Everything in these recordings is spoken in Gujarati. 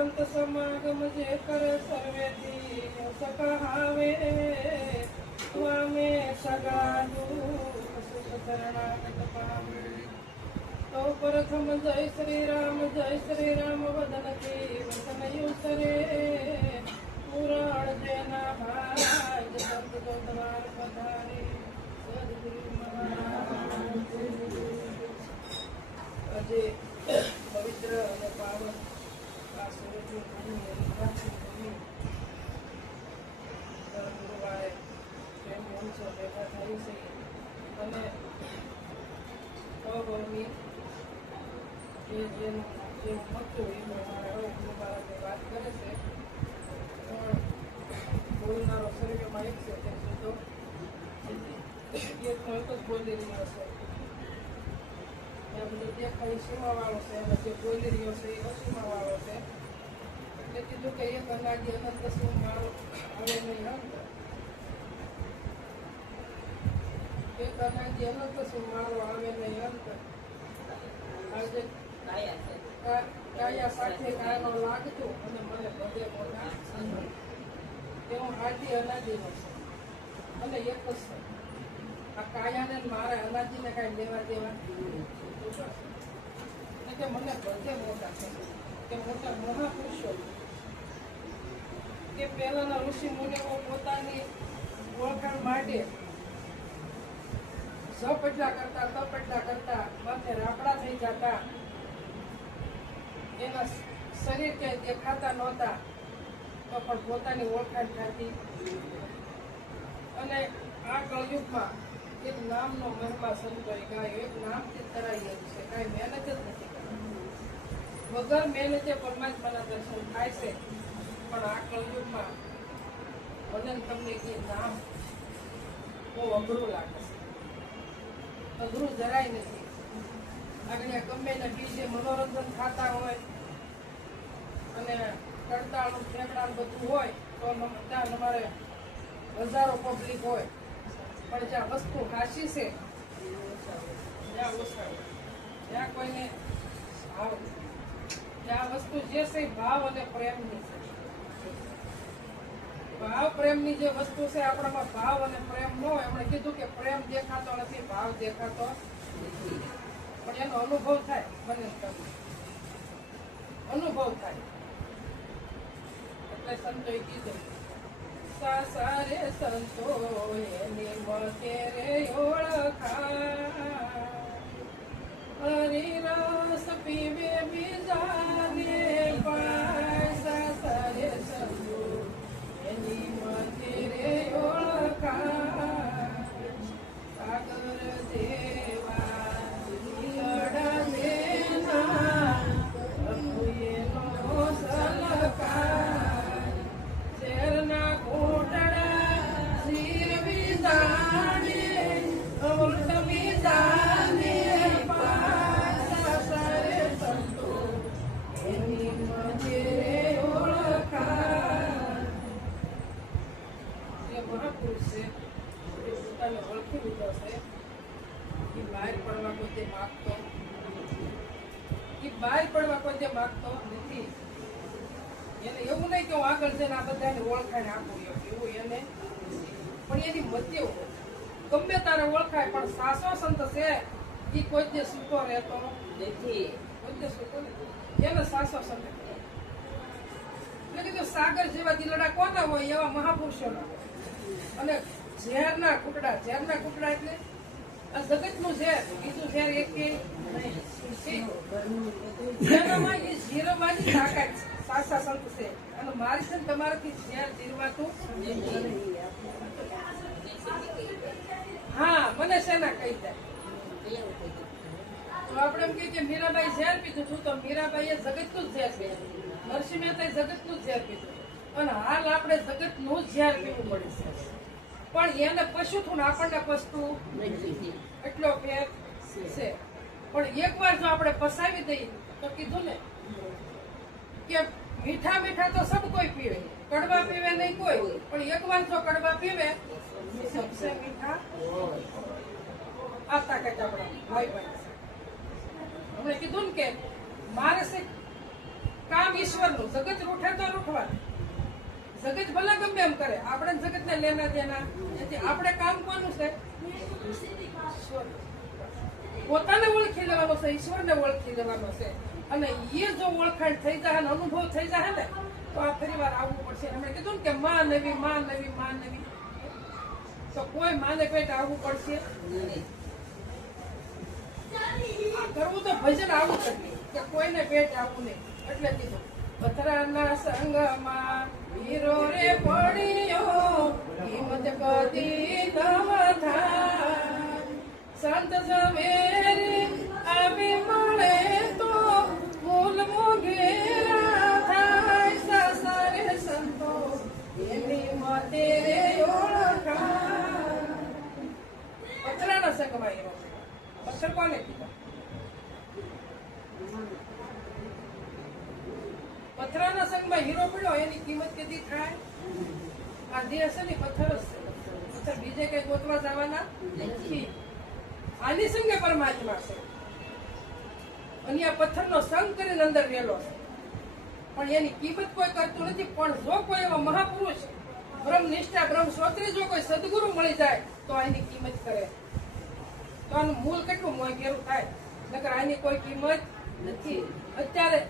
સંત સમાગમ જે કર સર્વેથી સકહાવે સ્વામે સગાદુ સુખ શરણાગત પામે તો પ્રથમ જય શ્રી રામ વદન કી વચન યુસરે પુરાણ જેના ભાઈ સંત તો દ્વાર પધારે સદગુરુ મહારાજ આજે પવિત્ર અને પાવન આ સુરતની ભૂમિ ભૂમિ ગુરુવારે પ્રેમ મંચો ભેગા થઈ છે અને અવગણની જે મતું એ પ્રમાણે ગુરુવારે વાત કરે છે પણ બોલનારો સર્વેમાં એક છે તેમ સીધો એક જ બોલી રહ્યો છે બધું દેખાય સીમાવાળો છે અને જે બોલી રહ્યો છે એ અસીમાવાળો છે એટલે કીધું કે એક અનાજી અનંત શું મારો હવે નહીં અંત એક અનાજી અનંત શું મારો આવે નહીં અંત આજે કાયા સાથે કાયનો લાગતું અને મને બધે મોટા કે હું આજી અનાજીનો છે અને એક જ છે આ કાયાને મારે અનાજીને કાંઈ લેવા દેવા કે મને બધે મોટા છે કે મોટા મહાપુરુષો કે પહેલાના ઋષિ મુનિઓ પોતાની ઓળખાણ માટે જપ એટલા કરતા માથે રાપડા થઈ જતા એના શરીર ક્યાંય દેખાતા નહોતા તો પણ પોતાની ઓળખાણ થતી અને આ કળયુગમાં એક નામનો મહિમા સંતોએ ગાયો એક નામથી તરાઈ છે કાંઈ મહેનત જ નથી કરતી વગર મહેનતે પરમાત્માના દર્શન થાય છે પણ આ કળયુગમાં મને તમને એ નામ બહુ અઘરું લાગે છે અઘરું જરાય નથી આગળ ગમે ને બીજે મનોરંજન થતા હોય અને કડતાળું ફેંકડાનું બધું હોય તો ત્યાં અમારે હજારો પબ્લિક હોય પણ જ્યાં વસ્તુ હાશી છે જ્યાં ઓછાય જ્યાં કોઈને ભાવ જ્યાં વસ્તુ જે છે ભાવ અને પ્રેમની છે ભાવ પ્રેમની જે વસ્તુ છે આપણામાં ભાવ અને પ્રેમ ન હોય એમણે કીધું કે પ્રેમ દેખાતો નથી ભાવ દેખાતો નથી પણ એનો અનુભવ થાય મને અનુભવ થાય એટલે સંતોએ કીધું સારે સંતો એની મતે રે ઓળખા હરિરસ પીવે બીજાને પાય સારે સંતો એની મતે રે ઓળખા સાગર દેવા લડા દેના પ્રભુ એનો સલકા શેરના ઘોટડા શીર વિદાને અવટ વિદાને પાસા સારે સંતો એની મજે ઓળખા જે મહાપુરુષ છે એ પોતાને ઓળખી લીધો છે એ બહાર પડવા કોઈ તે માગતો નથી એને એવું નહીં કે હું આગળ જઈને આ બધાને ઓળખાઈને આપું એવું એને પણ એની મધ્ય ગમે તારે ઓળખાય પણ સાસો સંત છે એ કોઈ જે સૂકો રહેતો નથી કોઈ સૂકો નથી એને સાસો સંત એટલે કીધું સાગર જેવા દિલડા કોના હોય એવા મહાપુરુષોના અને ઝેરના કુકડા એટલે આ જગતનું ઝેર બીજું ઝેર એક કે ઝેરમાં એ ઝીરવાની તાકાત છે સાસા સંત છે અને મારી છે તમારાથી ઝેર જીરવાતું હા મને શેના કહી જાય તો આપણે એમ કહીએ કે મીરાબાઈ ઝેર પીધું હતું તો મીરાબાઈએ જગતનું જ ઝેર પીધું નરસિંહ મહેતાએ જગતનું જ ઝેર પીધું અને હાલ આપણે જગતનું જ ઝેર પીવું પડે છે પણ એને પશુથું આપણને પસતું એટલો ફેર છે પણ એકવાર જો આપણે પસાવી દઈએ તો કીધું ને કે મીઠા તો સબ કોઈ પીવે કડવા પીવે નહીં કોઈ પણ એકવાર જો કડવા પીવે સબસે મીઠા આ તાકાત આપણા ભાઈ હમણે કીધું ને કે મારે કામ ઈશ્વરનું, જગત રૂઠે તો રૂઠવાનું. જગત ભલે ગમે એમ કરે, આપણે જગતને લેના દેના. એથી આપણે કામ કોનું છે? ઈશ્વરનું. પોતાને ઓળખી લેવાનો છે, ઈશ્વરને ઓળખી લેવાનો છે. અને એ જો ઓળખાણ થઈ જાય, અનુભવ થઈ જાય ને, તો આ ફરી વાર આવવું પડશે. એમણે કીધું ને કે માં નવી, માં નવી, માં નવી. તો કોઈ માને પેટ આવવું પડશે. કરવું તો ભજન આવું કરીએ કે કોઈને પેટ આવવું નહીં. એટલે કીધું પથરાના સંગમાં હીરો રે પડ્યો, કિંમત કદી તમ થાય. સંત ઝવેરી આવી મળે તો મૂલ મોઘેરા થાય. સાસરે સંતો એની મતે રે ઓળખાય. પથરાના સંગમાં હીરો. પથ્થર કોને કીધા? પથ્થરના સંગમાં હીરો પડ્યો, એની કિંમત કેટલી થાય? આ જે હશે ને પથ્થર જ છે. પથ્થર બીજે કઈ ગોતવા જવાના નથી. આની સંગે પરમાત્મા છે. અને આ પથ્થરનો સંગ કરીને અંદર રહેલો છે, પણ એની કિંમત કોઈ કરતું નથી. પણ જો કોઈ એવો મહાપુરુષ, બ્રહ્મનિષ્ઠા, બ્રહ્મશ્રોત્રી જો કોઈ સદગુરુ મળી જાય તો આની કિંમત કરે. તો આનું મૂળ કેટલું મોંઘેરું થાય. નકર આની કોઈ કિંમત નથી. અત્યારે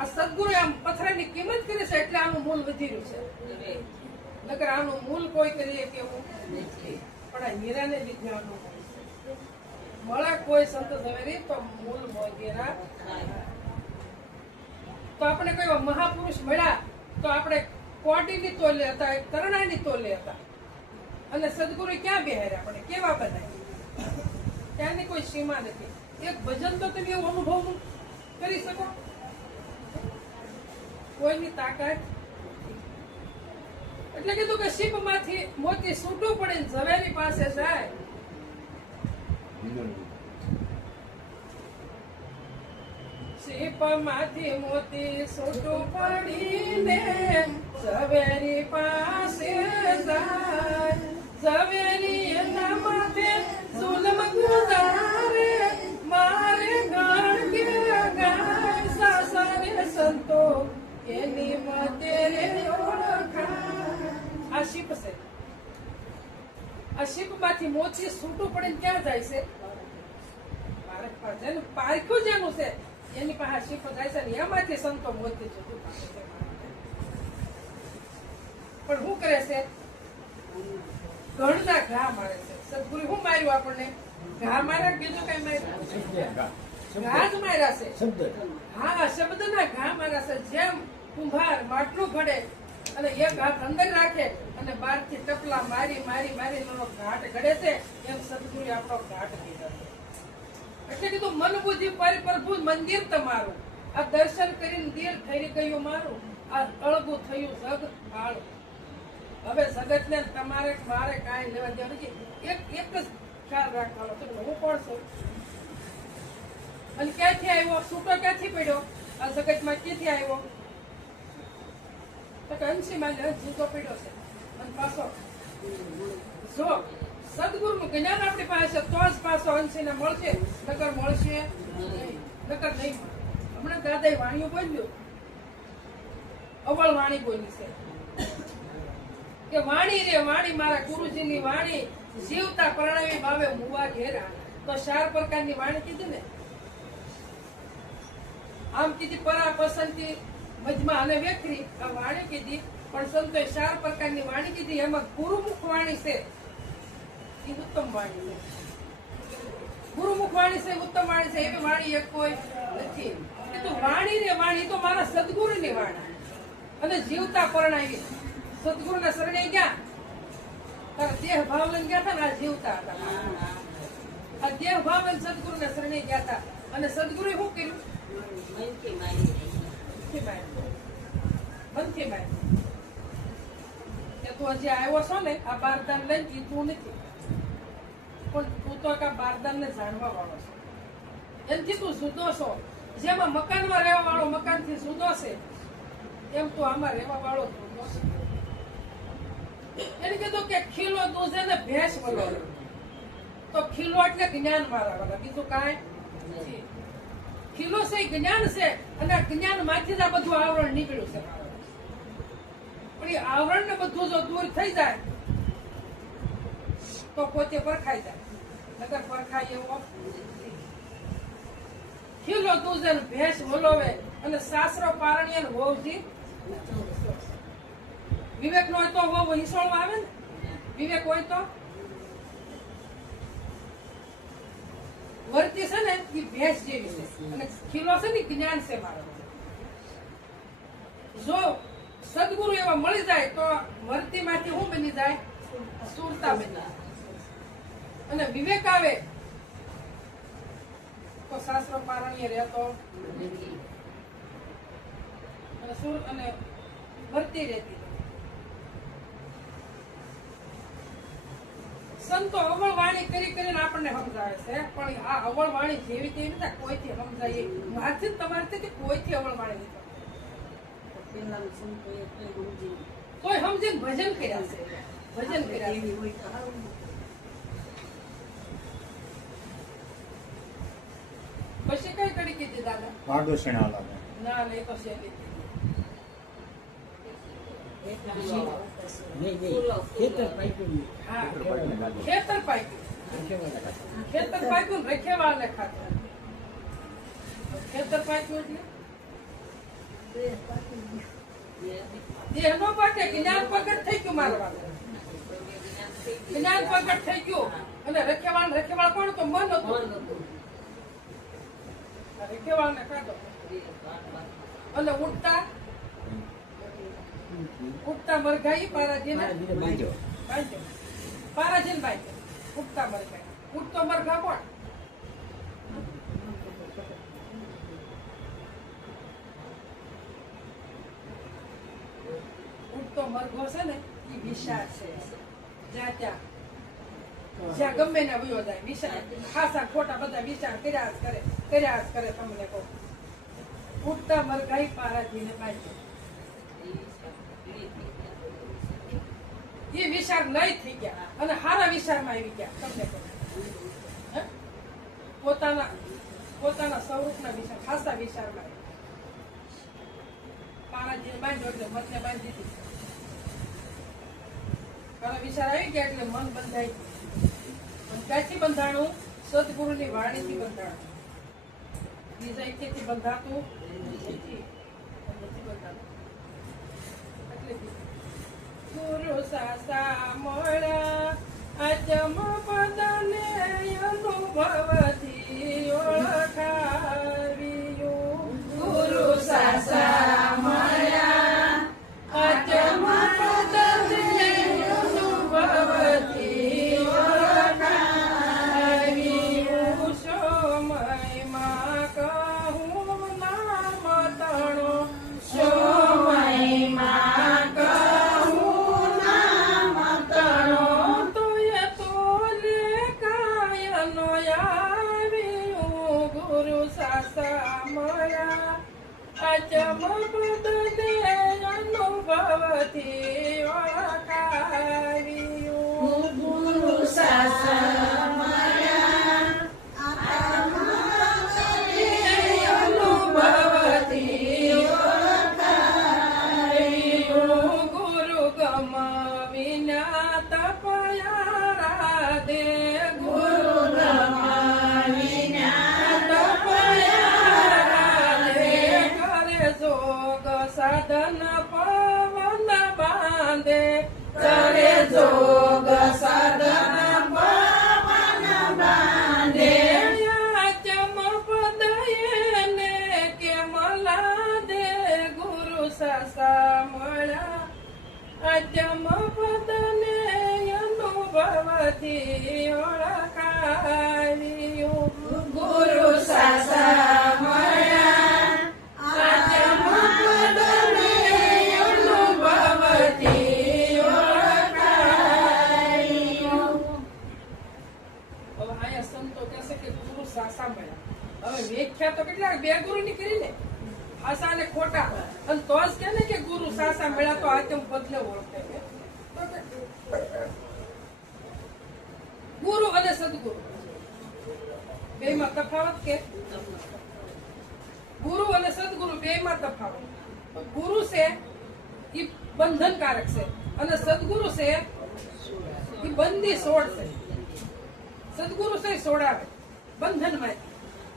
આ સદગુરુ આમ પથ્થરની કિંમત કરી છે એટલે આનું મૂળ વધી રહ્યું છે. નકર આનું મૂળ કોઈ કરીએ કેવું નથી. પણ આ હીરાને લીધે આનું મળે કોઈ સંત ઝવેરી તો મૂળ મોંઘેરા. તો આપણે કોઈ મહાપુરુષ મળ્યા તો આપણે કોટીની તોલે હતા, કરણાની તોલે હતા. અને સદગુરુ ક્યાં બેહાર્યા? આપણે કેવા બનાવ્યા? ત્યાંની કોઈ સીમા નથી. એક ભજન તો તમે એવું અનુભવ કરી શકો, કોઈની તાકાત. એટલે કીધું કે શીપ માંથી મોતી છૂટું પડે ઝવેરી પાસે જાય. શીપ માંથી મોતી છૂટું પડીને ઝવેરી પાસે જાય. ઝવેરી એના માથે જુલમ ગુજારે, મારે ગાણ કે ગાય. સાસરે સંતો એની મતે રે ઓળખાય. આ શીપ છે. આ શીપ માંથી મોતી છૂટું પડે ક્યાં જાય છે? પારખું જેનું છે એની પાસે શીપ જાય છે ને એમાંથી સંતો મોતી છૂટું પાડે છે. પણ શું કરે છે? ઘણના ઘા મારે છે. સદગુરુ શું માર્યું આપણને? ઘા માર્યા, બીજું કઈ માર્યું? ઘા જ માર્યા છે. હા, શબ્દના ઘા માર્યા છે. જેમ કુંભાર માટલું ઘડે અને એક હાથ અંદર રાખે અને બહારથી ટપલા મારી મારી મારી ઘાટ ઘડે છે, એમ સદગુરુએ આપણો ઘાટ કીધો. એટલે કીધું મન બુદ્ધિ પરિપ્રભુ મંદિર તમારું, આ દર્શન કરીને દિલ થઈ ગયું મારું, આ અળગું થયું જગ કાળું. હવે જગતને તમારે મારે કાંઈ લેવા દેવા નથી. એક જ ખ્યાલ રાખવાનો છે, હું કોણ છું અને ક્યાંથી આવ્યો, છૂટો ક્યાંથી પડ્યો, આ જગતમાં ક્યાંથી આવ્યો? તો કંસી માં જુદો પડ્યો છે. અને પાછો જો સદગુરુનું જ્ઞાન આપણી પાસે તો જ પાછો અંશીને મળશે, નકર મળશે નકર નહીં. હમણાં દાદાએ વાણીઓ બોલ્યું, અવળ વાણી બોલી છે કે વાણી રે વાણી મારા ગુરુજીની વાણી, જીવતા પ્રણવી ભાવે મુવા ઘેરા. તો 4 પ્રકારની વાણી કીધી ને. આમ કીધી પરા પસંદથી મજમાં અને વેખરી આ વાણી કીધી. પણ સંતોએ 4 પ્રકારની વાણી કીધી. એમાં ગુરુમુખ વાણી છે એ ઉત્તમ વાણી છે. ગુરુમુખ વાણી છે ઉત્તમ વાણી છે. એવી વાણી એક કોઈ નથી. તો વાણી ને વાણી તો મારા સદગુરુની વાણી અને જીવતા પરણાવી. સદગુરુના શરણે ગયા, તારા દેહ ભાવ લઈને ગયા હતા ને, આ જીવતા હતા. આ દેહ ભાવ લઈને સદગુરુના શરણે ગયા હતા. અને સદગુરુએ શું કર્યું? મનથી માય કે તું હજી આવ્યો છો ને આ બારદાન લઈને, તું નથી, પણ તું તો આ બારદાન ને જાણવા વાળો છો. એનથી તું જુદો છો. જેમાં મકાનમાં રહેવા વાળો મકાનથી જુદો છે, એમ તું આમાં રહેવા વાળો જુદો છે. એને કીધું કે ખીલો દૂધે ને ભેંસ વળો. તો ખીલો એટલે જ્ઞાન મારા વાળા, બીજું કાંઈ નથી. ખીલો છે એ જ્ઞાન છે અને આ જ્ઞાનમાંથી જ આ બધું આવરણ નીકળ્યું છે. પણ એ આવરણ ને બધું જો દૂર થઈ જાય તો પોતે પરખાઈ જાય. નકર પરખાય એવો ખીલો તુજે ને ભેંસ વલોવે અને સાસરો પારણીએ ને વહુજી વિવેક નો હોય તો વહુ હિસોળવા આવે ને. વિવેક હોય તો વર્તી છે ને એ ભેંસ જેવી છે અને ખીલો છે ને જ્ઞાન છે મારો. જો સદગુરુ એવા મળી જાય તો વર્તી માંથી શું બની જાય? સુરતા બની જાય. અને વિવેક આવે તો શાસ્ત્ર પારણીય રહેતો અને સુર અને વર્તી રહેતી. સંતો અવળ વાણી કરી કરીને આપણને સમજાવે છે પણ આ અવળ વાણી જેવી તેવી નથી. કોઈથી સમજાય મારથી તમારથી કોઈથી અવળ વાણી નથી. કોઈ સમજીને ભજન કર્યા છે. ભજન કર્યા છે. પછી કઈ કરી કીધી દાદા? ના નહીં તો શેલી ખેતર પાક્યું રખેવાળ ને ખાતું. ખેતર પાક્યું એટલે દેહ નો પાકે. જ્ઞાન પ્રગટ થઈ ગયું મારવા. જ્ઞાન પ્રગટ થઈ ગયું અને રખેવાળ કોણ? તો મન હતું. રખેવાળ ને ખાધો અને ઉઠતા મરઘાઈ પારાજીને બાંધ્યો. પારાજીને બાંધ્યો. ઉઠતા મરઘાઈ. ઉઠતો મરઘા કોણ? ઉઠતો મરઘો છે ને એ વિશાળ છે. જ્યાં ગમે ને વયો જાય વિશાળ. ખાસા ખોટા બધા વિચાર કર્યા જ કરે. તમને કહું ઉઠતા મરઘાઈ પારાજીને બાંધ્યો. એ વિચાર નહીં થઈ ગયા અને હારા વિચારમાં આવી ગયા. તમને કહું પોતાના સ્વરૂપના વિચાર ખાસા વિચારમાં પારાજીને બાંધ્યો એટલે મનને બાંધી દીધી. હારા વિચાર આવી ગયા એટલે મન બંધાઈ ગયું. ક્યાંથી બંધાણું? સદગુરુની વાણીથી બંધાણું. બીજા એકથી બંધાતું નથી બંધાતું. ગુરુ સાસા મળ્યા અજમ પદને અનુભવથી ઓળખાવ્યું. ગુરુ સાસા મળ્યા અજમ પદને અનુભવથી ઓળખાવ્યું. સોમયમાં કહું નામ તણો. સોમયમાં અનુભવથી ઓળખાવ્યું. ગુરુ સાસા અનુભવથી ઓળખાવ્યું. ગુરુ ગમાવિના તપયા દે. ગુરુ ગમાવિના તપયા દે. કરે જોગ સાધન પવન બાંધે. કરે જોગ સાધન પવન બાંધે. ચમ પદયને કેમલા દે. ગુરુ સાસા મળ્યા અજમ પદને અનુભવથી ઓળખાવ્યું. ગુરુ સાસા મળ્યા અજમ પદને અનુભવથી ઓળખાવ્યું. હવે અહીંયા સંતો કહેશે કે ગુરુ સાસા મળ્યા. હવે વ્યાખ્યા તો કેટલા બે ગુરુ ની કરી ને, આસા ને ખોટા. અને તો જ કે ને કે ગુરુ સાસા મળ્યા તો આચમ બદલે ઓળખે. ગુરુ અને સદગુરુ બે માં તફાવત કે ગુરુ અને સદગુરુ બે માં તફાવત. ગુરુ છે એ બંધનકારક છે અને સદગુરુ છે એ બંદી છોડ છે. સદગુરુ છે છોડાવે બંધનમાં.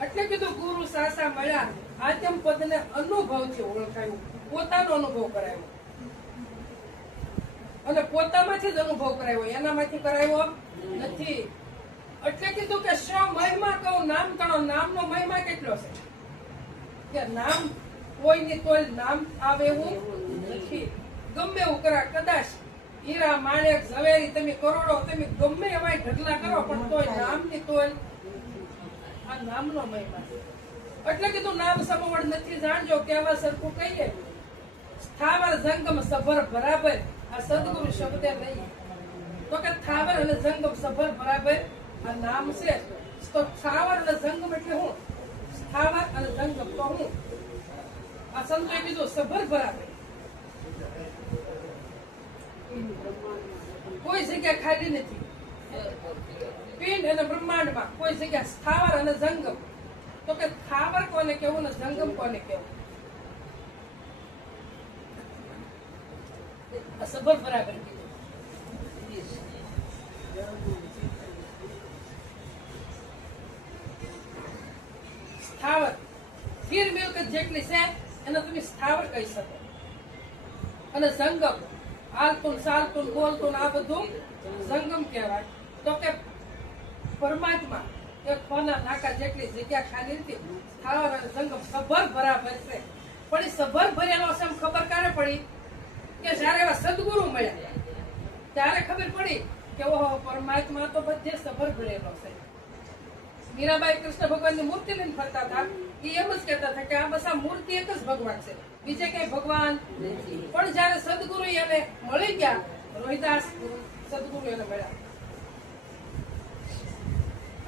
એટલે કીધું ગુરુ સાસા મળ્યા આત્મ પદને અનુભવથી ઓળખાયું, પોતાનો અનુભવ કરાયો અને પોતામાંથી જ અનુભવ કરાયો, એનામાંથી કરાયો નથી. એટલે કીધું કે શ મહિમા કહું નામ ગણો. નામનો મહિમા કેટલો છે કે નામ કોઈની તોય નામ આવે એવું નથી. ગમે એવું કરા, કદાચ હીરા માણેક ઝવેરી તમે કરોડો તમે ગમે એવા ઢગલા કરો પણ તોય નામની તોય આ નામનો મહિમા છે. એટલે કીધું નામ સમવડ નથી જાણજો કેવા સરખું કહીએ સ્થાવર જંગમ સભર બરાબર. આ સદગુરુ શબ્દ નહીં તો કે સ્થાવર અને જંગમ સભર બરાબર આ નામ છે. તો સ્થાવર અને જંગમ એટલે હું? સ્થાવર અને જંગમ તો હું? આ સંતોએ કીધું સભર બરાબર. કોઈ જગ્યા ખાલી નથી. પિંડ અને બ્રહ્માંડમાં કોઈ જગ્યા સ્થાવર અને જંગમ. તો કે સ્થાવર કોને કેવું ને જંગમ કોને કેવું? સભર બરાબર કીધું. સ્થાવર સ્થિર મિલકત જેટલી છે એને તમે સ્થાવર કહી શકો. અને જંગમ હાલતું ચાલતું બોલતું આ બધું જંગમ કહેવાય. તો કે પરમાત્મા એક કોના નાકા જેટલી જગ્યા ખાલી નથી. સ્થાવર અને જંગમ સભર બરાબર છે. પણ એ સભર ભરેલો છે એમ ખબર ક્યારે પડી કે જયારે એવા સદગુરુ મળ્યા ત્યારે ખબર પડી કે ઓહો પરમાત્મા તો બધે સભર ભરેલો છે. મીરાબાઈ કૃષ્ણ ભગવાનની મૂર્તિ લઈને ફરતા હતા. એ એમ જ કહેતા હતા કે આ બસ આ મૂર્તિ એક જ ભગવાન છે, બીજે કઈ ભગવાન નથી. પણ જયારે સદગુરુ એને મળી ગયા, રોહિદાસ સદગુરુ એને મળ્યા.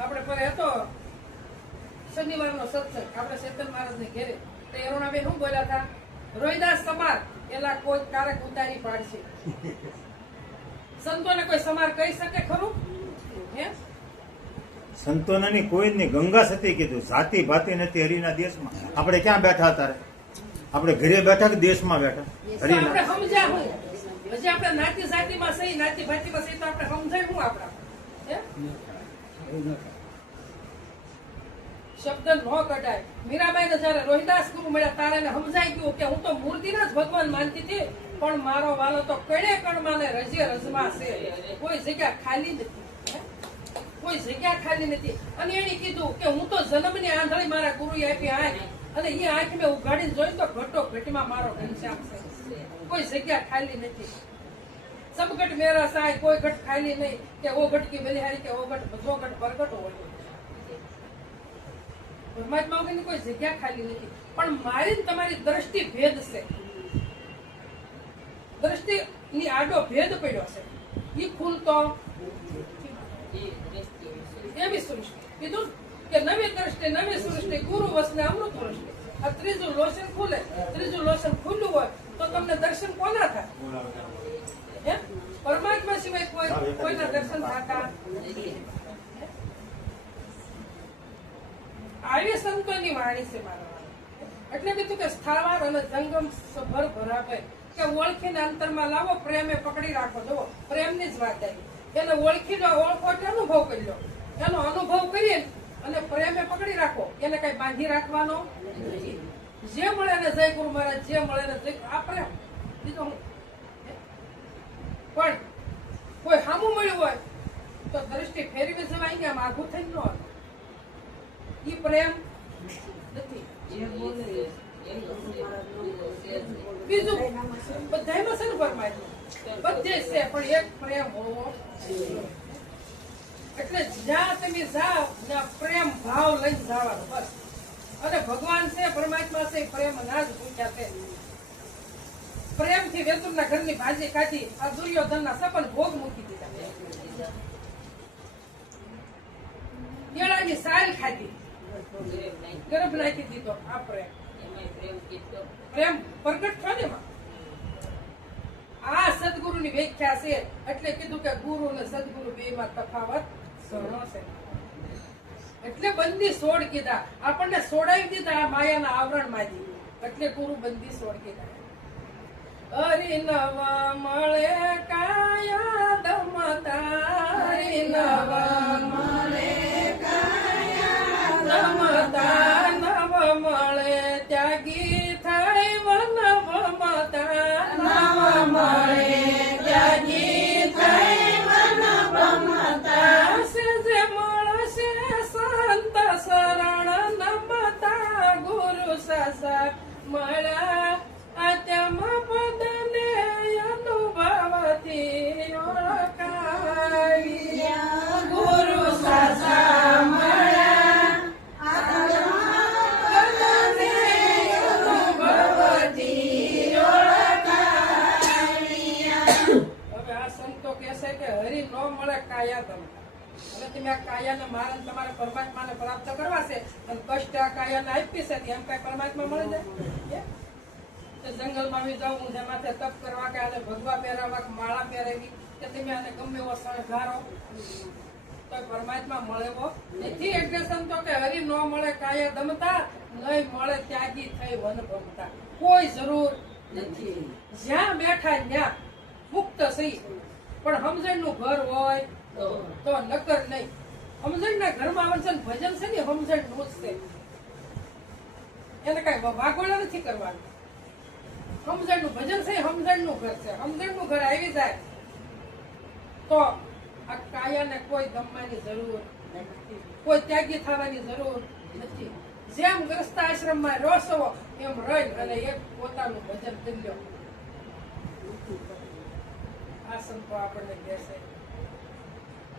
આપણે પર હતો શનિવારનો સત્સંગ આપણે ચેતન મહારાજ ને ઘેરે. તો અરુણાબેન શું બોલ્યા હતા? રોહિદાસ સમાર એલા કોઈ કારક ઉતારી પાડશે. સંતોને કોઈ સમાર કહી શકે ખરું? હે સંતોની કોઈ નહીં. ગંગા સતી કીધું જાતિ ભાતિ નથી હરિના દેશમાં. આપણે ક્યાં બેઠા હતા? આપણે ઘરે બેઠા કે દેશમાં બેઠા? આપણે સમજ્યા હું હજી આપણે નાતી જાતિમાં સહી નાતી ભાતીમાં સહી તો આપણે સમજાય હું આપણા શબ્દ ન કઢાય. મીરાબાઈ ને જયારે રોહિદાસ ગુરુ મળ્યા તારે સમજાઈ ગયું કે હું તો મૂર્તિના જ ભગવાન માનતી હતી પણ મારો વાલો તો કડે કણમાં ને રજે રજમાં છે. કોઈ જગ્યા ખાલી નથી, કોઈ જગ્યા ખાલી નથી. અને એને કીધું કે હું તો જન્મની આંધળી મારા ગુરુએ આપી આંખ અને એ આંખ મેં ઉઘાડીને જોઈ તો ઘટો ઘટીમાં મારો ઘનશ્યામ છે. કોઈ જગ્યા ખાલી નથી. સબગટ મેરા સાય કોઈ ઘટ ખાલી નહીં કે ઓ ઘટ કી બલિહારી કે ઓ ઘટ બધો ઘટ પરગટ હોય. પરમાત્મા વગરની કોઈ જગ્યા ખાલી નથી. પણ મારી તમારી દ્રષ્ટિ ભેદ છે. દ્રષ્ટિ ની આડો ભેદ પડ્યો છે. એ ખુલતો એવી સૃષ્ટિ કીધું કે નવી દ્રષ્ટિ નવી સૃષ્ટિ ગુરુ વસને અમૃત વૃષ્ટિ. આ ત્રીજું લોચન ખુલે. ત્રીજું લોચન ખુલ્લું હોય તો તમને દર્શન કોના થાય? પરમાત્મા સિવાય કોઈના દર્શન થતા નથી. આવી સંતોની વાણી છે મારા. એટલે કીધું કે સ્થાવર અને જંગમ સભર બરાબર કે ઓળખીને અંતરમાં લાવો, પ્રેમે પકડી રાખો. જુઓ પ્રેમની જ વાત આવી. એને ઓળખી લો, ઓળખો એટલે અનુભવ કરી લો. એનો અનુભવ કરીએ અને પ્રેમે પકડી રાખો. એને કઈ બાંધી રાખવાનો નથી. જે મળે ને જય ગુરુ મહારાજ, જે મળે ને જય આ પ્રેમ. બીજો હું પણ કોઈ સામું મળ્યું હોય તો દ્રષ્ટિ ફેરવી જવાય ને આમ આઘું થઈ ન ઈ પ્રેમ નથી. બીજું બધામાં છે ને પરમાત્મા બધે છે પણ એક પ્રેમ હોવો. એટલે જ્યાં તમે જાઓ ત્યાં પ્રેમ ભાવ લઈને જવાનો બસ. અને ભગવાન છે પરમાત્મા છે પ્રેમ ના જ ભૂખ્યા છે. પ્રેમથી વેતુરના ઘરની ભાજી ખાધી, આ દુર્યોધનના સપન ભોગ મૂકી દીધા. કેળાની સાલ ખાધી, ગરબ નાખી દીધો. આ પ્રેમ પ્રગટ થયો ને એમાં. આ સદગુરુની વ્યાખ્યા છે. એટલે કીધું કે ગુરુ અને સદગુરુ બે માં તફાવત ઘણો છે. એટલે બંદી સોડ કીધા. આપણને સોડાવી દીધા આ માયાના આવરણમાંથી. એટલે ગુરુ બંદી સોડ કીધા. હરિનવા મળે કાયા દમતા, હરિનવા મળે કાયા દમતા, નવ મળે ત્યાગી થાય વન ભમતા, નવ મળે ત્યાગી થાય વન ભમતા, સેજે મળશે સંત શરણ નમતા, ગુરુ સાસા મળ્યા આત્મ પદને અનુભવથી ઓળખાવી, ગુરુ સાસા મળ્યા આત્મ પદને અનુભવથી ઓળખાવી. હવે આ સંતો કહેશે કે હરિ ન મળે કાયા તમને. હવે તમે આ કાયાને મારે તમારે પરમાત્માને પ્રાપ્ત કરવા છે અને કષ્ટ આ કાયાને આપી છે એમ કઈ પરમાત્મા મળે જાય? જંગલમાં બી જાઉં હું માથે તપ કરવા કે આને ભગવા પહેરાવા કે માળા પહેરાવી કે તમે આને ગમે એવો શણગારો તો પરમાત્મા મળેવો નથી. એટલે સંતો કે હરિ ન મળે કાયા દમતા, નહીં મળે ત્યાગી થઈ વન ભમતા. કોઈ જરૂર નથી. જ્યાં બેઠા ત્યાં મુક્ત સહી, પણ સમજણનું ઘર હોય તો નકર નહીં. સમજણના ઘરમાં વંચન ભજન છે ને સમજણનું જ છે. એને કઈ વાગોળા નથી કરવાનું. સમજણનું ભજન છે, સમજણનું ઘર છે. સમજણનું ઘર આવી જાય તો આ કાયાને કોઈ ગમવાની જરૂર નથી, કોઈ ત્યાગી થવાની જરૂર નથી. જેમ ગ્રસ્ત આશ્રમમાં રોસો એમ રહી અને એક પોતાનું ભજન કરી લો. આ સંતો આપણને કહેશે